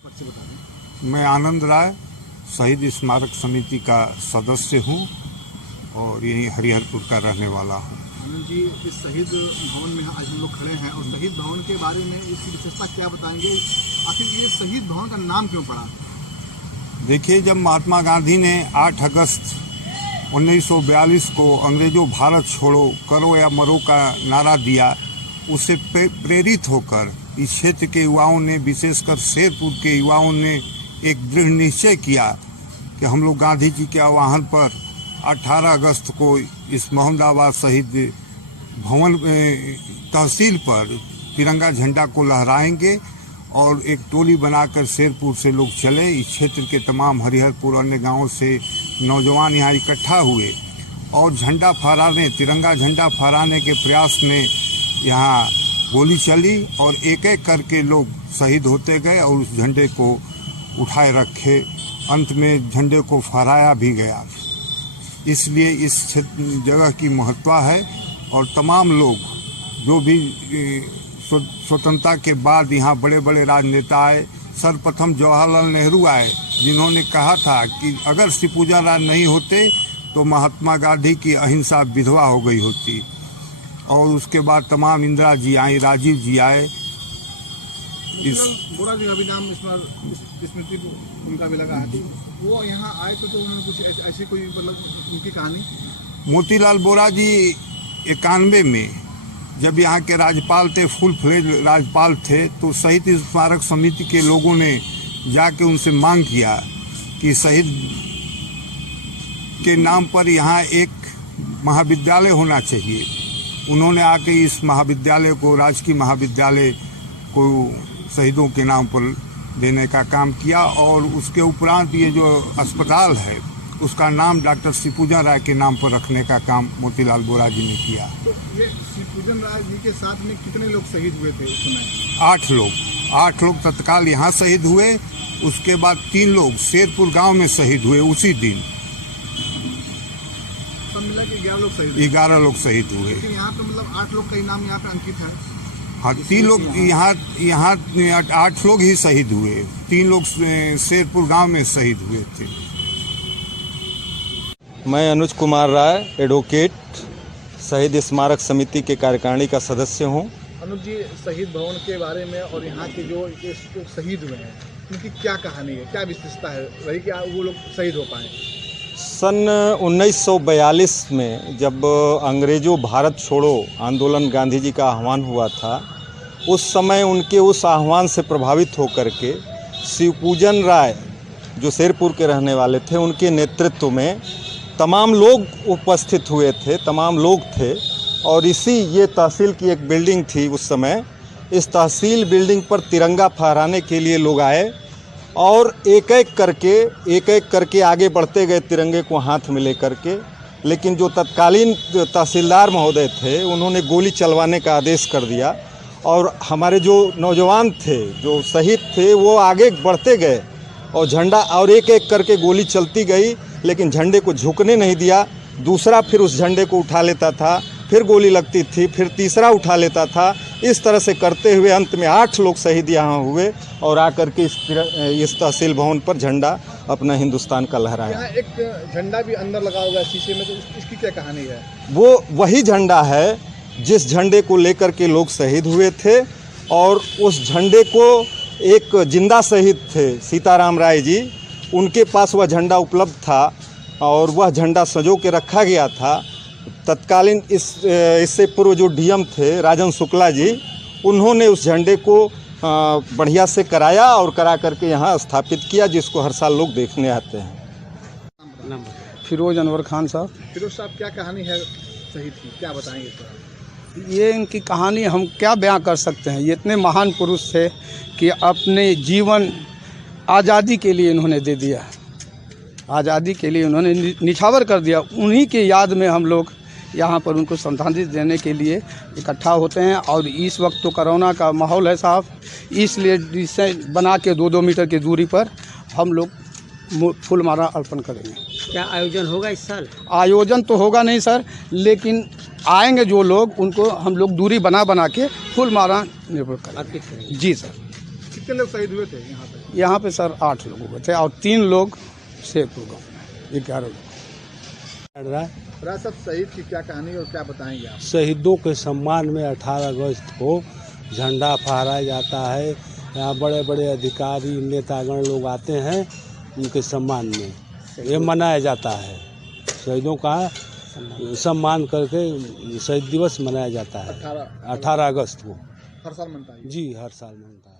मैं आनंद राय शहीद स्मारक समिति का सदस्य हूं और यही हरिहरपुर का रहने वाला हूं। आनंद जी, इस शहीद भवन में आज हम लोग खड़े हैं और शहीद भवन के बारे में इसकी विशेषता क्या बताएंगे? आखिर ये शहीद भवन का नाम क्यों पड़ा? देखिए, जब महात्मा गांधी ने 8 अगस्त 1942 को अंग्रेजों भारत छोड़ो करो या मरो का नारा दिया, उससे प्रेरित होकर इस क्षेत्र के युवाओं ने, विशेषकर शेरपुर के युवाओं ने एक दृढ़ निश्चय किया कि हम लोग गांधी जी के आह्वान पर 18 अगस्त को इस मोहम्मदाबाद शहीद भवन तहसील पर तिरंगा झंडा को लहराएंगे और एक टोली बनाकर शेरपुर से लोग चले। इस क्षेत्र के तमाम हरिहरपुर अन्य गांवों से नौजवान यहाँ इकट्ठा हुए और झंडा फहराने, तिरंगा झंडा फहराने के प्रयास में यहाँ गोली चली और एक एक करके लोग शहीद होते गए और उस झंडे को उठाए रखे। अंत में झंडे को फहराया भी गया। इसलिए इस जगह की महत्व है और तमाम लोग जो भी स्वतंत्रता के बाद यहाँ बड़े बड़े राजनेता आए, सर्वप्रथम जवाहरलाल नेहरू आए, जिन्होंने कहा था कि अगर श्रीपूजन राय नहीं होते तो महात्मा गांधी की अहिंसा विधवा हो गई होती। और उसके बाद तमाम इंदिरा जी आई, राजीव जी आए। बोरा जी का भी नाम स्मृति उनका भी लगा है। वो यहाँ आए तो उन्होंने कुछ ऐसी कोई मतलब उनकी कहानी? मोतीलाल बोरा जी 91 में जब यहाँ के राज्यपाल थे, फुल फ्लेज राज्यपाल थे, तो शहीद स्मारक समिति के लोगों ने जाके उनसे मांग किया कि शहीद के नाम पर यहाँ एक महाविद्यालय होना चाहिए। उन्होंने आके इस महाविद्यालय को, राजकीय महाविद्यालय को शहीदों के नाम पर देने का काम किया और उसके उपरांत ये जो अस्पताल है उसका नाम डॉक्टर श्रीपूजन राय के नाम पर रखने का काम मोतीलाल बोरा जी ने किया। तो ये श्रीपूजन राय जी के साथ में कितने लोग शहीद हुए थे उस समय? 8 लोग तत्काल यहाँ शहीद हुए। उसके बाद 3 लोग शेरपुर गांव में शहीद हुए उसी दिन। सब मिला के 11 लोग शहीद हुए। 11 लोग शहीद हुए। लेकिन यहाँ पे मतलब 8 लोग का इनाम यहाँ पे अंकित है। हाँ, 3 लोग यहाँ 8 लोग ही शहीद हुए। 3 लोग शेरपुर गांव में शहीद हुए थे। मैं अनुज कुमार राय, एडवोकेट, शहीद स्मारक समिति के कार्यकारिणी का सदस्य हूँ। अनुज जी, शहीद भवन के बारे में और यहाँ के जो शहीद हुए हैं उनकी क्या कहानी है, क्या विशेषता है रही कि वो लोग शहीद हो पाए? सन 1942 में जब अंग्रेजों भारत छोड़ो आंदोलन गांधी जी का आह्वान हुआ था, उस समय उनके उस आह्वान से प्रभावित होकर के शिवपूजन राय जो शेरपुर के रहने वाले थे, उनके नेतृत्व में तमाम लोग उपस्थित हुए थे, तमाम लोग थे। और ये तहसील की एक बिल्डिंग थी उस समय। इस तहसील बिल्डिंग पर तिरंगा फहराने के लिए लोग आए और एक एक करके आगे बढ़ते गए तिरंगे को हाथ में लेकर के। लेकिन जो तत्कालीन तहसीलदार महोदय थे, उन्होंने गोली चलवाने का आदेश कर दिया और हमारे जो नौजवान थे, जो शहीद थे, वो आगे बढ़ते गए और झंडा और एक एक करके गोली चलती गई, लेकिन झंडे को झुकने नहीं दिया। दूसरा फिर उस झंडे को उठा लेता था, फिर गोली लगती थी, फिर तीसरा उठा लेता था। इस तरह से करते हुए अंत में 8 लोग शहीद यहाँ हुए और आकर के इस तहसील भवन पर झंडा अपना हिंदुस्तान का लहराया। यहाँ एक झंडा भी अंदर लगा हुआ है शीशे में, तो इसकी क्या कहानी है? वो वही झंडा है जिस झंडे को लेकर के लोग शहीद हुए थे और उस झंडे को एक जिंदा शहीद थे सीताराम राय जी, उनके पास वह झंडा उपलब्ध था और वह झंडा सजो के रखा गया था। तत्कालीन इससे पूर्व जो डीएम थे राजन शुक्ला जी, उन्होंने उस झंडे को बढ़िया से कराया और करा करके यहाँ स्थापित किया, जिसको हर साल लोग देखने आते हैं। फिरोज अनवर खान साहब। फिरोज साहब, क्या कहानी है शहीद की, क्या बताएंगे सर? ये इनकी कहानी हम क्या बयां कर सकते हैं। ये इतने महान पुरुष थे कि अपने जीवन आज़ादी के लिए इन्होंने दे दिया, आज़ादी के लिए उन्होंने निछावर कर दिया। उन्हीं के याद में हम लोग यहाँ पर उनको श्रद्धांजलि देने के लिए इकट्ठा होते हैं। और इस वक्त तो कोरोना का माहौल है साहब, इसलिए डिस्टेंस बना के 2-2 मीटर की दूरी पर हम लोग फूल माला अर्पण करेंगे। क्या आयोजन होगा इस साल? आयोजन तो होगा नहीं सर, लेकिन आएंगे जो लोग, उनको हम लोग दूरी बना के फूल माला निर्भर करेंगे। जी सर। कितने लोग शहीद हुए थे यहाँ पे? यहाँ पे सर 8 लोग हुए थे और 3 लोग शेरपुर गाँव में, 11 लोग। राज साहब, शहीद की क्या कहानी और क्या बताएंगे आप? शहीदों के सम्मान में 18 अगस्त को झंडा फहराया जाता है। यहाँ बड़े बड़े अधिकारी नेतागण लोग आते हैं, उनके सम्मान में ये मनाया जाता है। शहीदों का सम्मान करके शहीद दिवस मनाया जाता है 18 अगस्त को। हर साल मनता है? जी, हर साल मनता है।